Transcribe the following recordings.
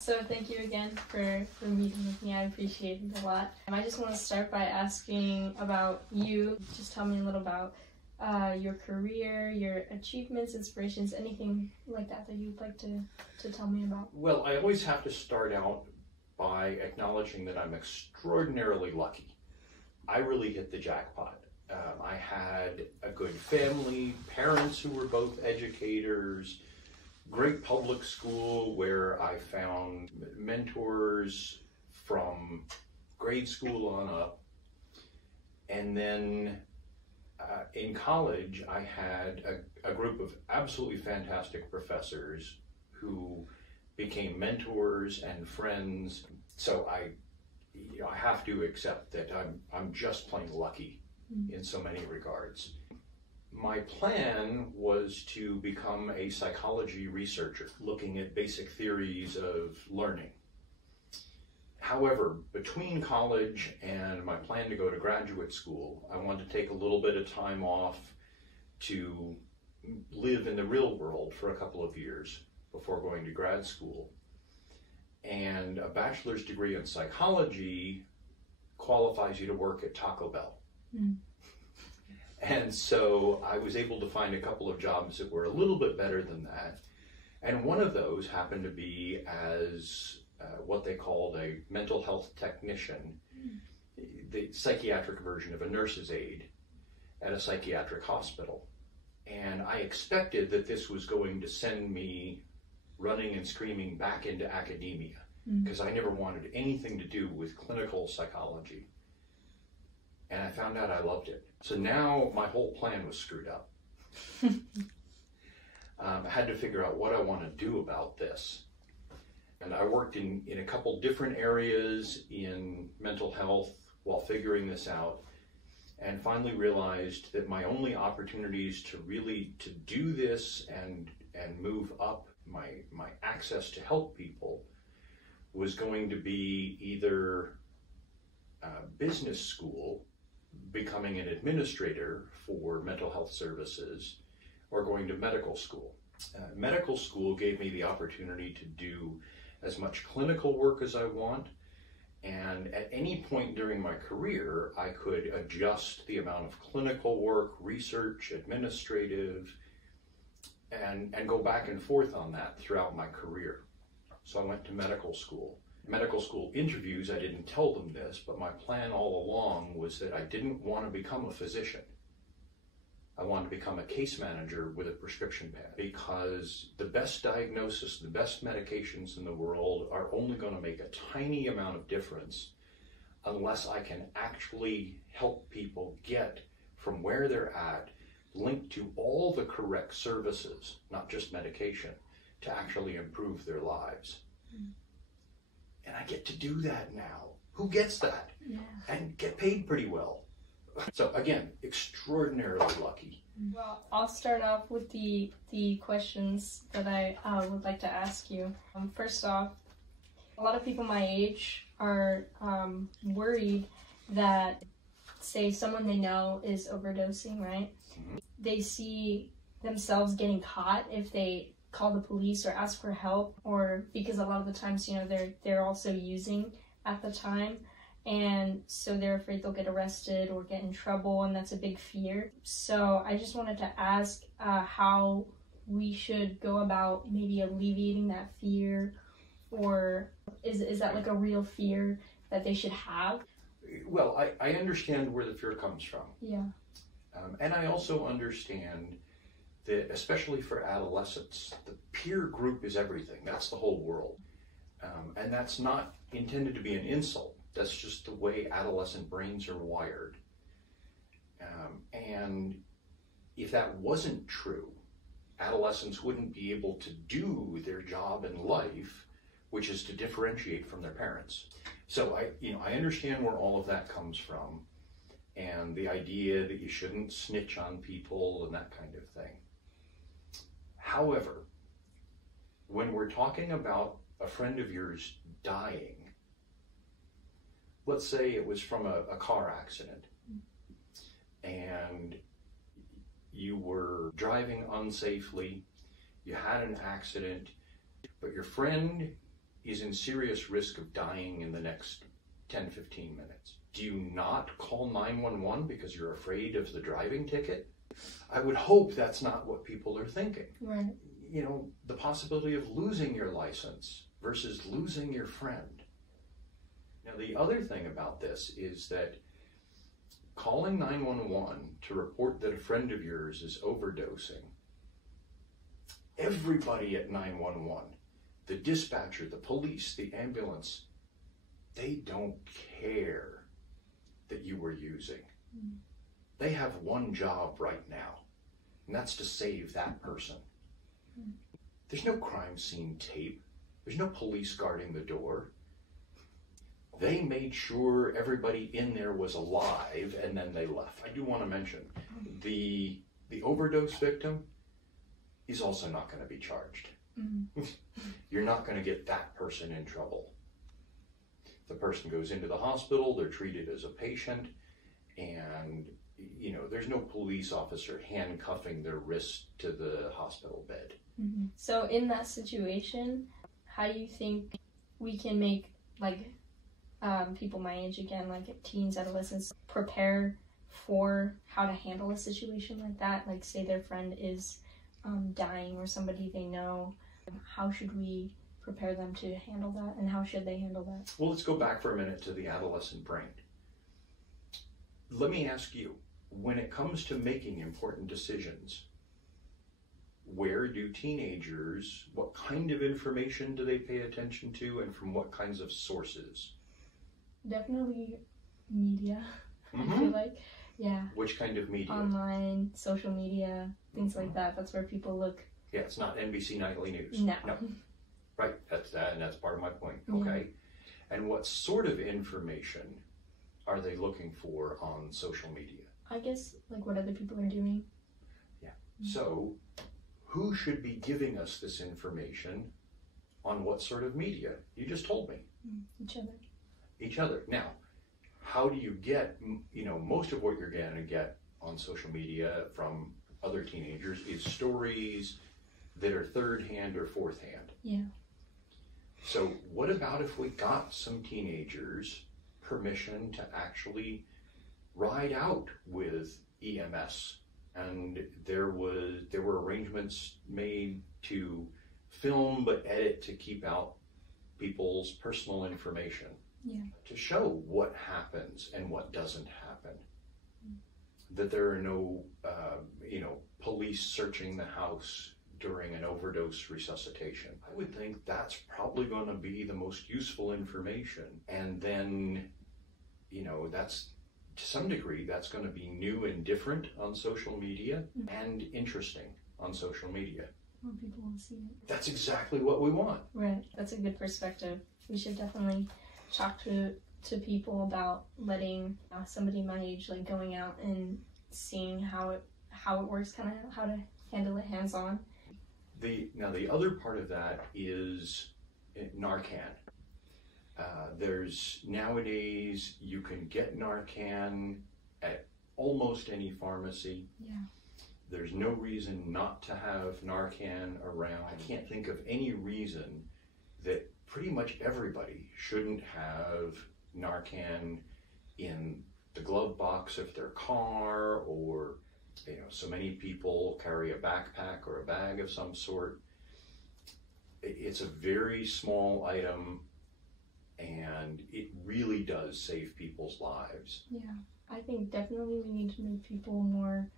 So thank you again for meeting with me. I appreciate it a lot. I just want to start by asking about you. Just tell me a little about your career, your achievements, inspirations, anything like that you'd like to tell me about. Well, I always have to start out by acknowledging that I'm extraordinarily lucky. I really hit the jackpot. I had a good family, parents who were both educators, great public school where I found mentors from grade school on up. And then in college, I had a group of absolutely fantastic professors who became mentors and friends. So I have to accept that I'm just plain lucky in so many regards. My plan was to become a psychology researcher, looking at basic theories of learning. However, between college and my plan to go to graduate school, I wanted to take a little bit of time off to live in the real world for a couple of years before going to grad school. And a bachelor's degree in psychology qualifies you to work at Taco Bell. And so I was able to find a couple of jobs that were a little bit better than that. And one of those happened to be as what they called a mental health technician, the psychiatric version of a nurse's aide at a psychiatric hospital. And I expected that this was going to send me running and screaming back into academia, because I never wanted anything to do with clinical psychology. And I found out I loved it. So now my whole plan was screwed up. I had to figure out what I want to do about this. And I worked in a couple different areas in mental health while figuring this out, and finally realized that my only opportunities to really do this and move up my access to help people was going to be either business school, becoming an administrator for mental health services, or going to medical school. Medical school gave me the opportunity to do as much clinical work as I want, and at any point during my career, I could adjust the amount of clinical work, research, administrative, and go back and forth on that throughout my career. So I went to medical school. Medical school interviews, I didn't tell them this, but my plan all along was that I didn't want to become a physician. I wanted to become a case manager with a prescription pad, because the best diagnosis, the best medications in the world are only going to make a tiny amount of difference unless I can actually help people get from where they're at, linked to all the correct services, not just medication, to actually improve their lives. And I get to do that now. Who gets that? Yeah. And get paid pretty well. So again, extraordinarily lucky. Well, I'll start off with the questions that I would like to ask you. First off, a lot of people my age are worried that, say, someone they know is overdosing, right? They see themselves getting caught if they call the police or ask for help, or because a lot of the times, they're also using at the time. And so they're afraid they'll get arrested or get in trouble, and that's a big fear. So I just wanted to ask how we should go about maybe alleviating that fear, or is that like a real fear that they should have? Well, I understand where the fear comes from. Yeah. And I also understand that, especially for adolescents, the peer group is everything. That's the whole world. And that's not intended to be an insult. That's just the way adolescent brains are wired. And if that wasn't true, adolescents wouldn't be able to do their job in life, which is to differentiate from their parents. So I understand where all of that comes from, and the idea that you shouldn't snitch on people and that kind of thing. However, when we're talking about a friend of yours dying, let's say it was from a car accident, and you were driving unsafely, you had an accident, but your friend is in serious risk of dying in the next 10, 15 minutes. Do you not call 911 because you're afraid of the driving ticket? I would hope that's not what people are thinking. Right. You know, the possibility of losing your license versus losing your friend. Now, the other thing about this is that calling 911 to report that a friend of yours is overdosing, everybody at 911, the dispatcher, the police, the ambulance, they don't care that you were using. They have one job right now, and that's to save that person. There's no crime scene tape. There's no police guarding the door. They made sure everybody in there was alive, and then they left. I do want to mention, the overdose victim is also not going to be charged. You're not going to get that person in trouble. The person goes into the hospital, they're treated as a patient, and you know, there's no police officer handcuffing their wrist to the hospital bed. So in that situation, how do you think we can make, like, people my age again, like teens, adolescents, prepare for how to handle a situation like that? Like, say their friend is dying, or somebody they know. How should we prepare them to handle that, and how should they handle that? Well, let's go back for a minute to the adolescent brain. Let me ask you, when it comes to making important decisions, where do teenagers, what kind of information do they pay attention to, and from what kinds of sources? Definitely media, I feel like. Yeah. Which kind of media? Online, social media, things like that. That's where people look. Yeah, it's not NBC Nightly News. No. Right, that's that, and that's part of my point. Okay. And what sort of information are they looking for on social media? I guess, like, what other people are doing. Yeah. So, who should be giving us this information on what sort of media? You just told me. Each other. Each other. Now, how do you get, you know, most of what you're going to get on social media from other teenagers is stories that are third hand or fourth hand. Yeah. So what about if we got some teenagers permission to actually ride out with EMS, and there were arrangements made to film but edit to keep out people's personal information, to show what happens and what doesn't happen, that there are no police searching the house during an overdose resuscitation. I would think that's probably going to be the most useful information. And then, you know, that's, to some degree, that's going to be new and different on social media and interesting on social media. More people will see it. That's exactly what we want. Right. That's a good perspective. We should definitely talk to people about letting somebody my age, like, going out and seeing how it works, kind of how to handle it hands-on. Now the other part of that is Narcan. There's nowadays, you can get Narcan at almost any pharmacy. Yeah. There's no reason not to have Narcan around. I can't think of any reason that pretty much everybody shouldn't have Narcan in the glove box of their car, or, you know, so many people carry a backpack or a bag of some sort. It's a very small item, and it really does save people's lives. Yeah, I think definitely we need to make people more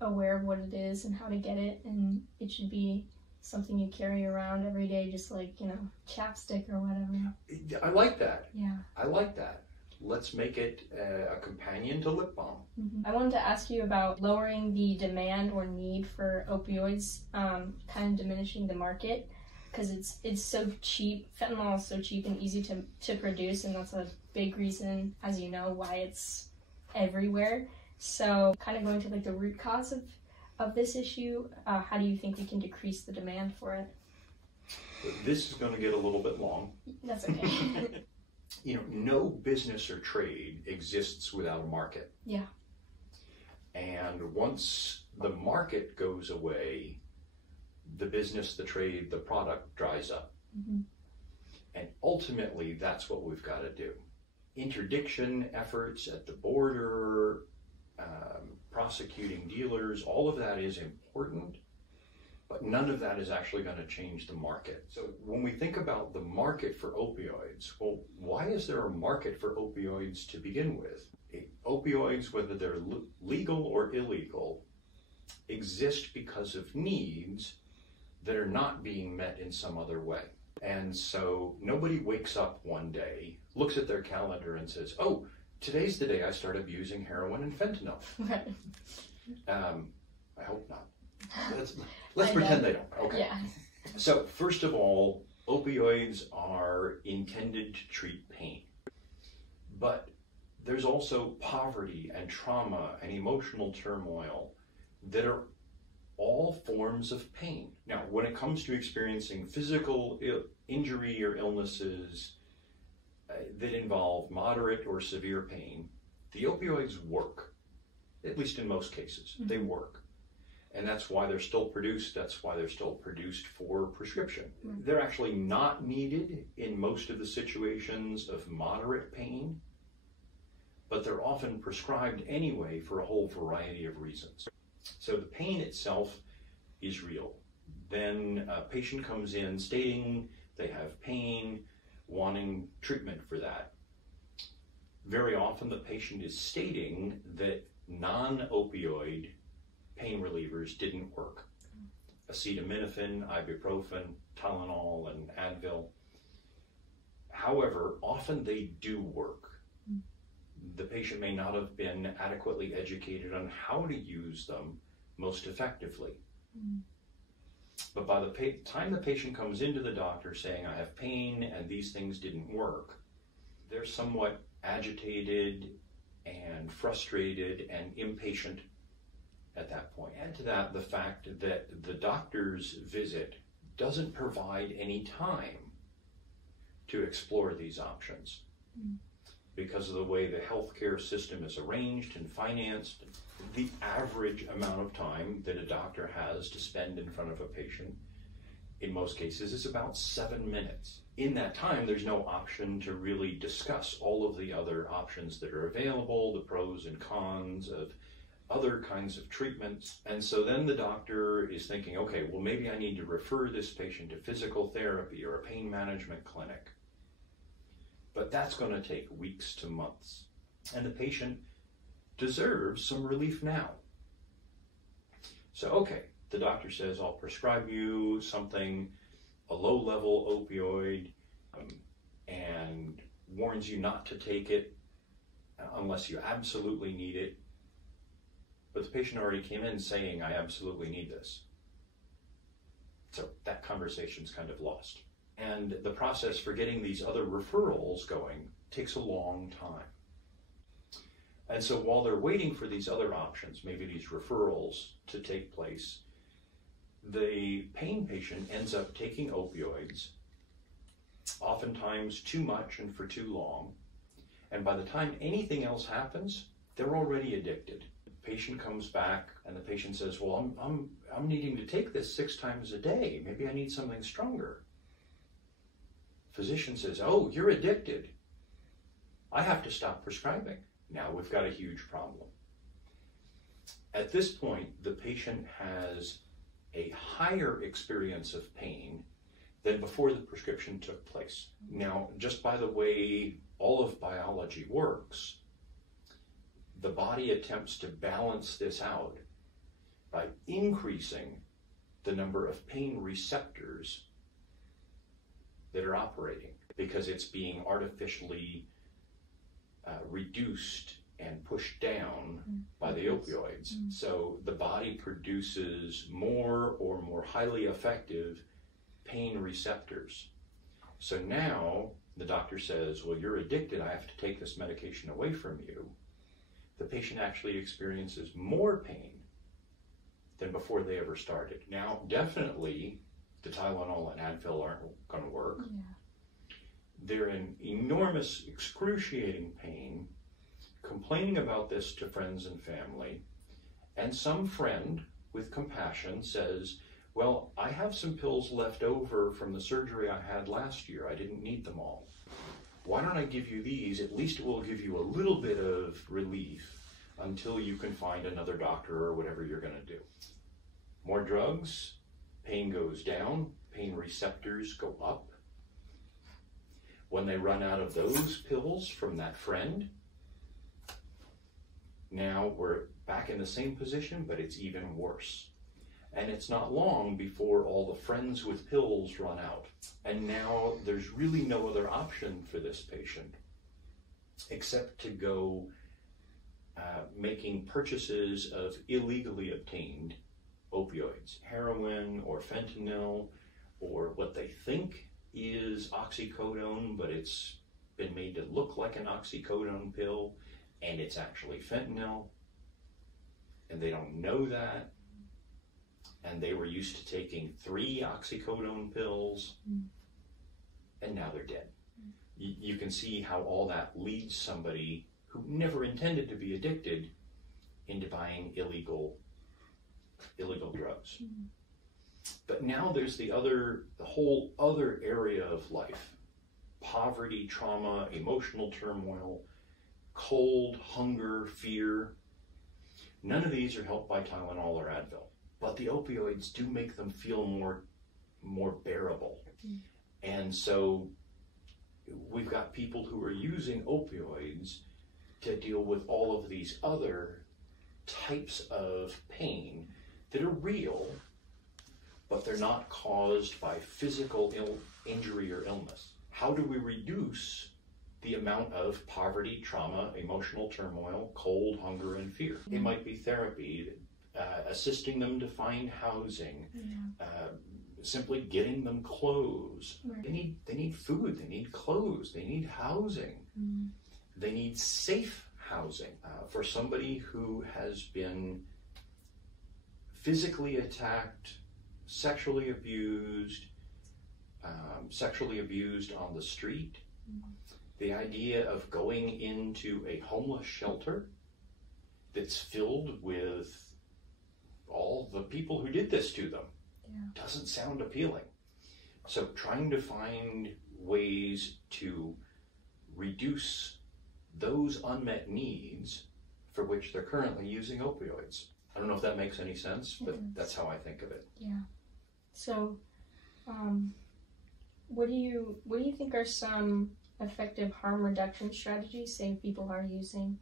aware of what it is and how to get it, and it should be something you carry around every day, just like, you know, chapstick or whatever. I like that. Yeah. I like that. Let's make it a companion to lip balm. I wanted to ask you about lowering the demand or need for opioids, kind of diminishing the market, because it's so cheap. Fentanyl is so cheap and easy to produce, and that's a big reason, as you know, why it's everywhere. So kind of going to, like, the root cause of this issue, how do you think we can decrease the demand for it? This is going to get a little bit long. That's okay. You know, no business or trade exists without a market. Yeah. And once the market goes away, the business, the trade, the product dries up. And ultimately, that's what we've got to do. Interdiction efforts at the border, prosecuting dealers, all of that is important, but none of that is actually going to change the market. So when we think about the market for opioids, well, why is there a market for opioids to begin with? Opioids, whether they're legal or illegal, exist because of needs that are not being met in some other way. And so nobody wakes up one day, looks at their calendar and says, oh, today's the day I start abusing heroin and fentanyl. Right. I hope not. Let's pretend they don't. Okay. Yeah. So first of all, opioids are intended to treat pain. But there's also poverty and trauma and emotional turmoil that are all forms of pain. Now, when it comes to experiencing physical injury or illnesses that involve moderate or severe pain, the opioids work, at least in most cases. They work. And that's why they're still produced. That's why they're still produced for prescription. They're actually not needed in most of the situations of moderate pain, but they're often prescribed anyway for a whole variety of reasons. So the pain itself is real. Then a patient comes in stating they have pain, wanting treatment for that. Very often the patient is stating that non-opioid pain relievers didn't work. Acetaminophen, ibuprofen, Tylenol, and Advil. However, often they do work. The patient may not have been adequately educated on how to use them most effectively. But by the time the patient comes into the doctor saying, I have pain and these things didn't work, they're somewhat agitated and frustrated and impatient at that point. Add to that the fact that the doctor's visit doesn't provide any time to explore these options. Because of the way the healthcare system is arranged and financed, the average amount of time that a doctor has to spend in front of a patient, in most cases, is about 7 minutes. In that time, there's no option to really discuss all of the other options that are available, the pros and cons of other kinds of treatments. And so then the doctor is thinking, okay, well, maybe I need to refer this patient to physical therapy or a pain management clinic. But that's going to take weeks to months. And the patient deserves some relief now. So, okay, the doctor says, I'll prescribe you something, a low-level opioid, and warns you not to take it unless you absolutely need it. But the patient already came in saying, I absolutely need this. So that conversation's kind of lost. And the process for getting these other referrals going takes a long time. And so while they're waiting for these other options, maybe these referrals to take place, the pain patient ends up taking opioids, oftentimes too much and for too long. And by the time anything else happens, they're already addicted. The patient comes back and the patient says, well, I'm needing to take this 6 times a day. Maybe I need something stronger. Physician says, oh, you're addicted. I have to stop prescribing. Now we've got a huge problem. At this point, the patient has a higher experience of pain than before the prescription took place. Now, just by the way all of biology works, the body attempts to balance this out by increasing the number of pain receptors that are operating, because it's being artificially reduced and pushed down by the opioids. So the body produces more or more highly effective pain receptors. So now the doctor says, well, you're addicted, I have to take this medication away from you. The patient actually experiences more pain than before they ever started. Now, definitely, the Tylenol and Advil aren't going to work. They're in enormous, excruciating pain, complaining about this to friends and family, and some friend with compassion says, Well, I have some pills left over from the surgery I had last year. I didn't need them all. Why don't I give you these? At least it will give you a little bit of relief until you can find another doctor or whatever you're going to do. More drugs, pain goes down, pain receptors go up. When they run out of those pills from that friend, now we're back in the same position, but it's even worse. And it's not long before all the friends with pills run out. And now there's really no other option for this patient except to go making purchases of illegally obtained opioids, heroin or fentanyl, or what they think is oxycodone, but it's been made to look like an oxycodone pill, and it's actually fentanyl, and they don't know that. And they were used to taking 3 oxycodone pills, and now they're dead. You can see how all that leads somebody who never intended to be addicted into buying illegal drugs. But now there's the whole other area of life: poverty, trauma, emotional turmoil, cold, hunger, fear. None of these are helped by Tylenol or Advil. But the opioids do make them feel more bearable. And so we've got people who are using opioids to deal with all of these other types of pain that are real, but they're not caused by physical injury or illness. How do we reduce the amount of poverty, trauma, emotional turmoil, cold, hunger, and fear? It might be therapy, assisting them to find housing, simply getting them clothes. Right. They need food, they need clothes, they need housing. They need safe housing. For somebody who has been physically attacked, sexually abused on the street, the idea of going into a homeless shelter that's filled with all the people who did this to them doesn't sound appealing. So trying to find ways to reduce those unmet needs for which they're currently using opioids. I don't know if that makes any sense, but that's how I think of it. Yeah. So, what do you think are some effective harm reduction strategies, say people are using,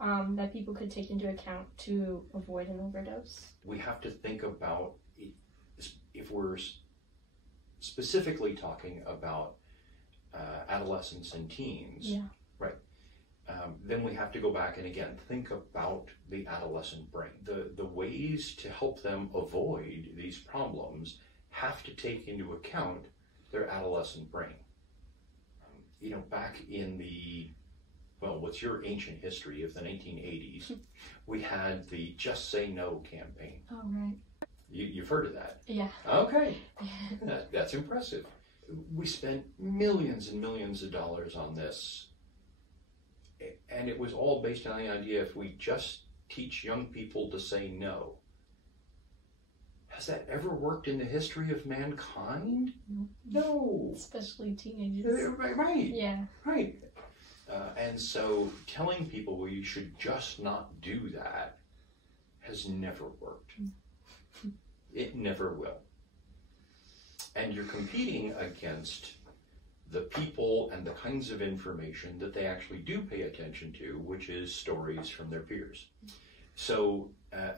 that people could take into account to avoid an overdose? We have to think about, if we're specifically talking about adolescents and teens, right? Then we have to go back and again think about the adolescent brain. The ways to help them avoid these problems have to take into account their adolescent brain. Back in what's your ancient history of the 1980s, we had the Just Say No campaign. Oh, right. You've heard of that? Yeah. Okay. That's impressive. We spent millions and millions of dollars on this, and it was all based on the idea if we just teach young people to say no. Has that ever worked in the history of mankind? No. Especially teenagers. Right. Yeah. Right. And so telling people, well, you should just not do that has never worked. It never will. And you're competing against the people and the kinds of information that they actually do pay attention to, which is stories from their peers. So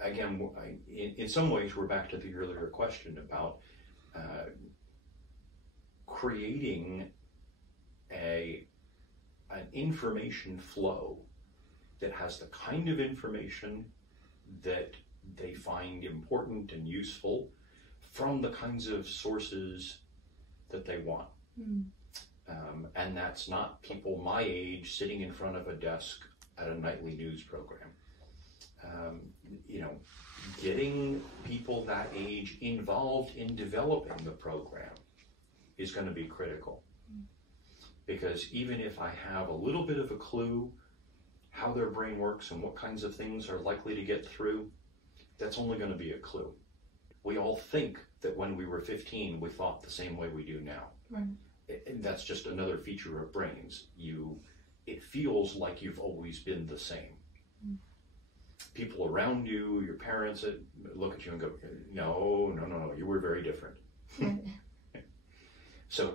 again, in some ways, we're back to the earlier question about creating an information flow that has the kind of information that they find important and useful from the kinds of sources that they want. And that's not people my age sitting in front of a desk at a nightly news program. Getting people that age involved in developing the program is going to be critical. Because even if I have a little bit of a clue how their brain works and what kinds of things are likely to get through, that's only going to be a clue. we all think that when we were 15, we thought the same way we do now. Right. And that's just another feature of brains. It feels like you've always been the same. People around you, your parents, look at you and go, no, you were very different. So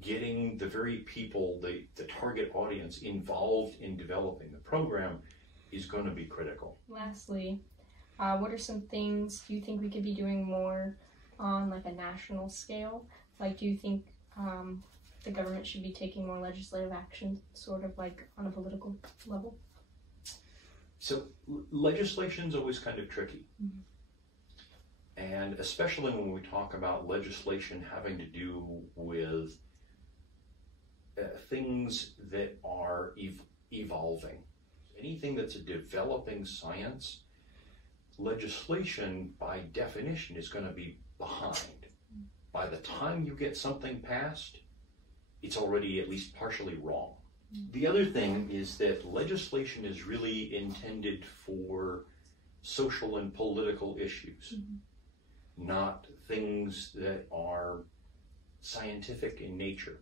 getting the very people, the target audience involved in developing the program is going to be critical. Lastly, what are some things do you think we could be doing more on like a national scale? Like, do you think the government should be taking more legislative action, sort of like on a political level? So legislation is always kind of tricky. And especially when we talk about legislation having to do with things that are evolving. Anything that's a developing science, legislation by definition is going to be behind. By the time you get something passed, it's already at least partially wrong. The other thing is that legislation is really intended for social and political issues, not things that are scientific in nature.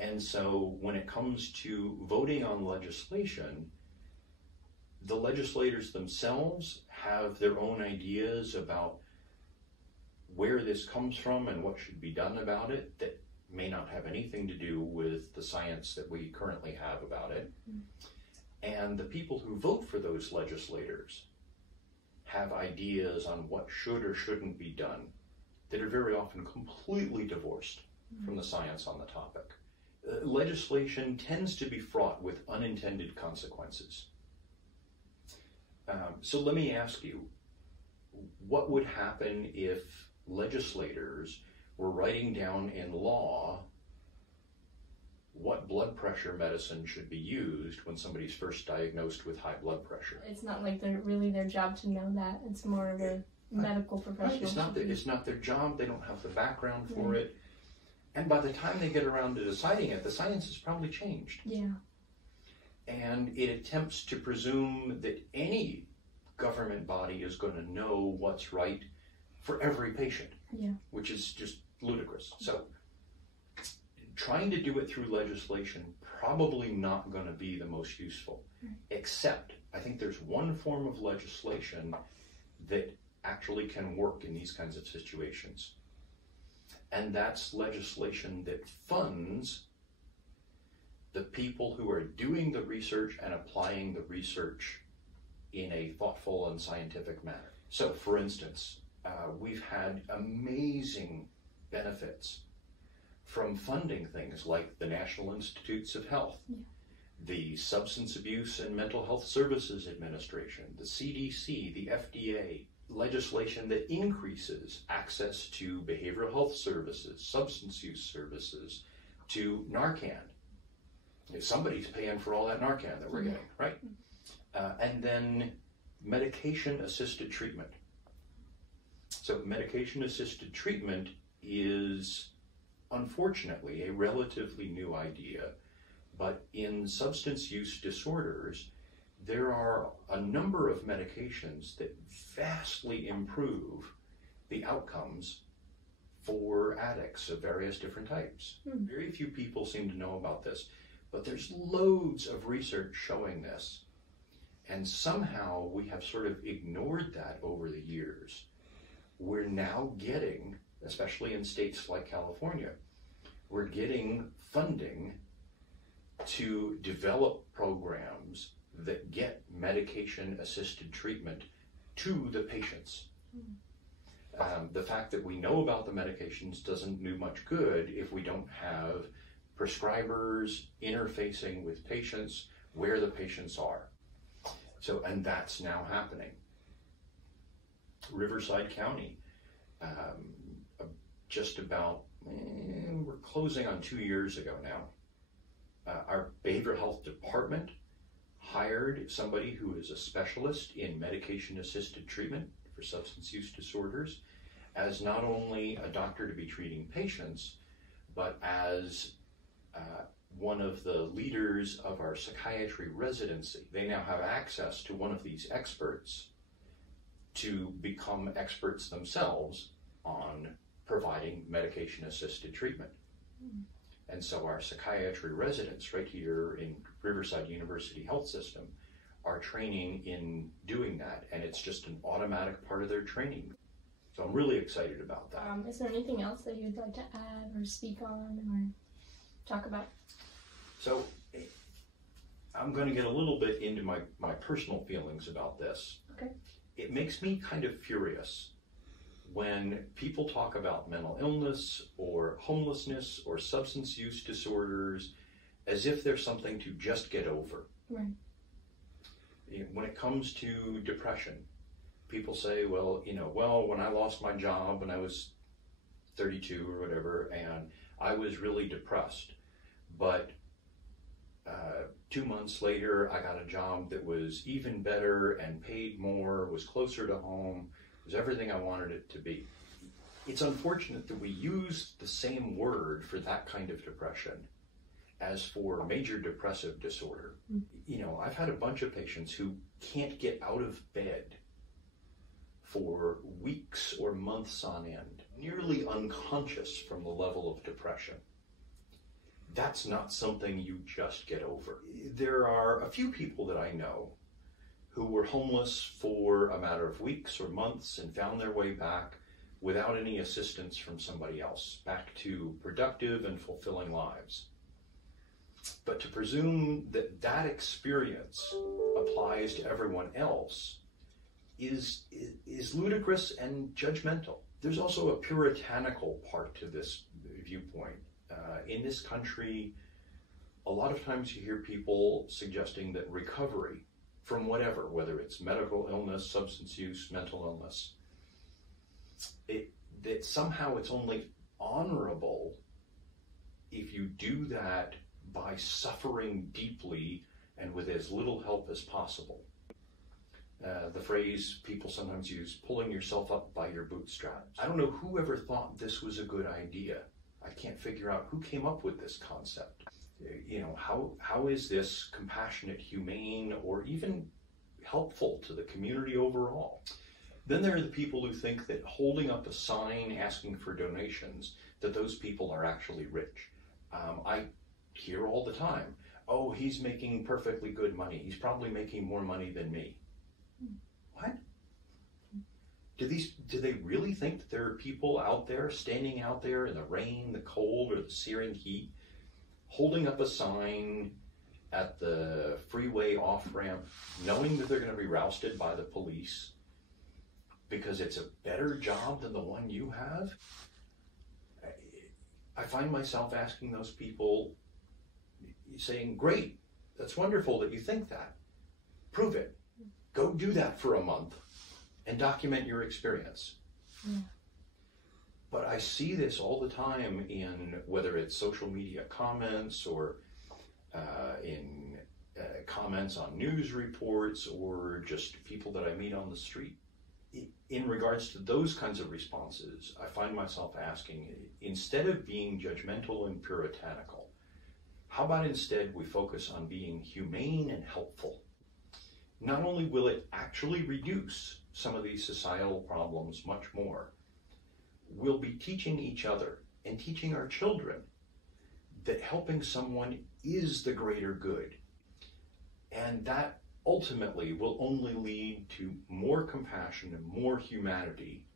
And so when it comes to voting on legislation, the legislators themselves have their own ideas about where this comes from and what should be done about it that may not have anything to do with the science that we currently have about it. And the people who vote for those legislators have ideas on what should or shouldn't be done that are very often completely divorced from the science on the topic. Legislation tends to be fraught with unintended consequences. So let me ask you, what would happen if legislators were writing down in law what blood pressure medicine should be used when somebody's first diagnosed with high blood pressure? It's not like they're really their job to know that. It's more of a medical professional. It's not their job. They don't have the background for it. And by the time they get around to deciding it, the science has probably changed. Yeah. And it attempts to presume that any government body is going to know what's right for every patient, which is just ludicrous. So trying to do it through legislation, probably not going to be the most useful, except I think there's one form of legislation that actually can work in these kinds of situations. And that's legislation that funds the people who are doing the research and applying the research in a thoughtful and scientific manner. So, for instance, we've had amazing benefits from funding things like the National Institutes of Health, the Substance Abuse and Mental Health Services Administration, the CDC, the FDA, legislation that increases access to behavioral health services, substance use services, to Narcan. Somebody's paying for all that Narcan that we're getting, right? And then medication-assisted treatment. So medication-assisted treatment is, unfortunately, a relatively new idea, but in substance use disorders, there are a number of medications that vastly improve the outcomes for addicts of various different types. Very few people seem to know about this, but there's loads of research showing this. And somehow we have sort of ignored that over the years. We're now getting, especially in states like California, we're getting funding to develop programs that get medication-assisted treatment to the patients. The fact that we know about the medications doesn't do much good if we don't have prescribers interfacing with patients where the patients are. So, and that's now happening. Riverside County, just about, we're closing on 2 years ago now. Our behavioral health department hired somebody who is a specialist in medication-assisted treatment for substance use disorders as not only a doctor to be treating patients, but as one of the leaders of our psychiatry residency. They now have access to one of these experts to become experts themselves on providing medication-assisted treatment. And so our psychiatry residents right here in Riverside University Health System are training in doing that, and it's just an automatic part of their training. So I'm really excited about that. Is there anything else that you'd like to add or speak on or talk about? So I'm going to get a little bit into my personal feelings about this. Okay. It makes me kind of furious when people talk about mental illness or homelessness or substance use disorders as if there's something to just get over. Right. When it comes to depression, people say, well, when I lost my job when I was 32 or whatever, and I was really depressed, but 2 months later, I got a job that was even better and paid more, was closer to home, was everything I wanted it to be. It's unfortunate that we use the same word for that kind of depression as for major depressive disorder. I've had a bunch of patients who can't get out of bed for weeks or months on end, nearly unconscious from the level of depression. That's not something you just get over. There are a few people that I know who were homeless for a matter of weeks or months and found their way back without any assistance from somebody else, back to productive and fulfilling lives. But to presume that that experience applies to everyone else is ludicrous and judgmental. There's also a puritanical part to this viewpoint. In this country, a lot of times you hear people suggesting that recovery from whatever, whether it's medical illness, substance use, mental illness, that somehow it's only honorable if you do that by suffering deeply and with as little help as possible. The phrase people sometimes use, pulling yourself up by your bootstraps. I don't know who ever thought this was a good idea. I can't figure out who came up with this concept. How is this compassionate, humane, or even helpful to the community overall? Then there are the people who think that holding up a sign asking for donations, that those people are actually rich. I hear all the time, oh, he's making perfectly good money. He's probably making more money than me. What? Do they really think that there are people out there, standing out there in the rain, the cold, or the searing heat, holding up a sign at the freeway off-ramp, knowing that they're going to be rousted by the police because it's a better job than the one you have? I find myself asking those people, saying, great, that's wonderful that you think that. Prove it. Go do that for a month and document your experience. Yeah. But I see this all the time in whether it's social media comments or in comments on news reports or just people that I meet on the street. In regards to those kinds of responses, I find myself asking, instead of being judgmental and puritanical, how about instead we focus on being humane and helpful? Not only will it actually reduce some of these societal problems much more, we'll be teaching each other and teaching our children that helping someone is the greater good. And that ultimately will only lead to more compassion and more humanity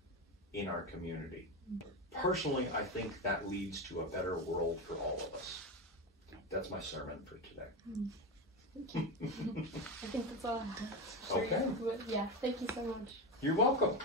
in our community. Personally, I think that leads to a better world for all of us. That's my sermon for today. Thank you. I think that's all I have. Okay. Yeah, thank you so much. You're welcome.